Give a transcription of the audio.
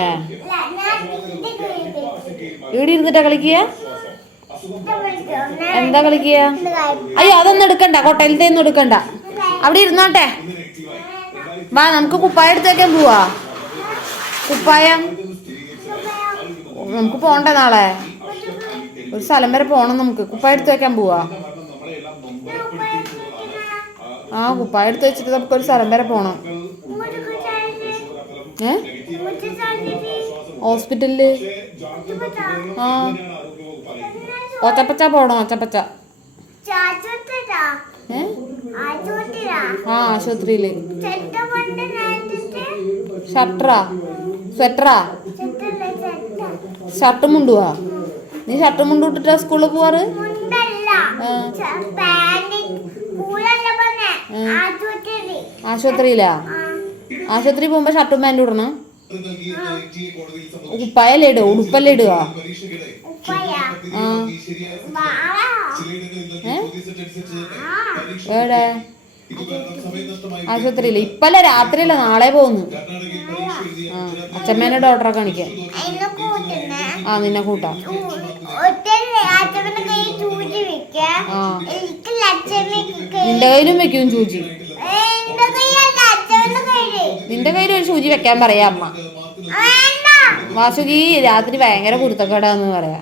ഏ ഇവിടെ ഇരുന്നിട്ടാ കളിക്കുക? എന്താ കളിക്കുക? അയ്യോ അതൊന്നും എടുക്കണ്ട, കൊട്ടയിലത്തെ ഒന്നും എടുക്കണ്ട, അവിടെ ഇരുന്നോട്ടെ. വാ നമുക്ക് കുപ്പായം എടുത്ത് വെക്കാൻ പോവാ. കുപ്പായം നമുക്ക് പോണ്ടേ നാളെ? ഒരു സ്ഥലം വരെ പോണം നമുക്ക്. കുപ്പായം എടുത്ത് വെക്കാൻ പോവാ. ആ കുപ്പായം എടുത്ത് വെച്ചിട്ട് നമുക്കൊരു സ്ഥലം വരെ പോണം. ഹോസ്പിറ്റലില്. ആ ഒച്ചപ്പച്ച പോണോ? ഒച്ചപ്പച്ച. ആ ആശുപത്രിയില്. ഷട്ടറാ സ്വെറ്ററാ? ഷർട്ടും മുണ്ടുവാ? നീ ഷർട്ടും മുണ്ടും ഇട്ടിട്ടാ സ്കൂളിൽ പോവാറ്? ആശുപത്രിയിലാ? ആശുപത്രി പോകുമ്പോ ഷർട്ടും പാൻറ്റും ഇടണം? കുപ്പായല്ലേ ഇടുക? ഉടുപ്പല്ലേ ഇടുക? എവിടെ? ആശുപത്രിയില്ല. ഇപ്പല്ല, രാത്രിയല്ല, നാളെ പോകുന്നു. ആ അച്ഛമ്മേനെ ഡോക്ടറെ കാണിക്കാൻ. ആ നിന്നെ കൂട്ടാം. ആ നിന്റെ കയ്യിലും വെക്കും സൂചി. നിന്റെ കയ്യിൽ ഒരു സൂചി വെക്കാൻ പറയാ അമ്മ. വാസുകി രാത്രി ഭയങ്കര കുരുത്തക്കേടാന്ന് പറയാ.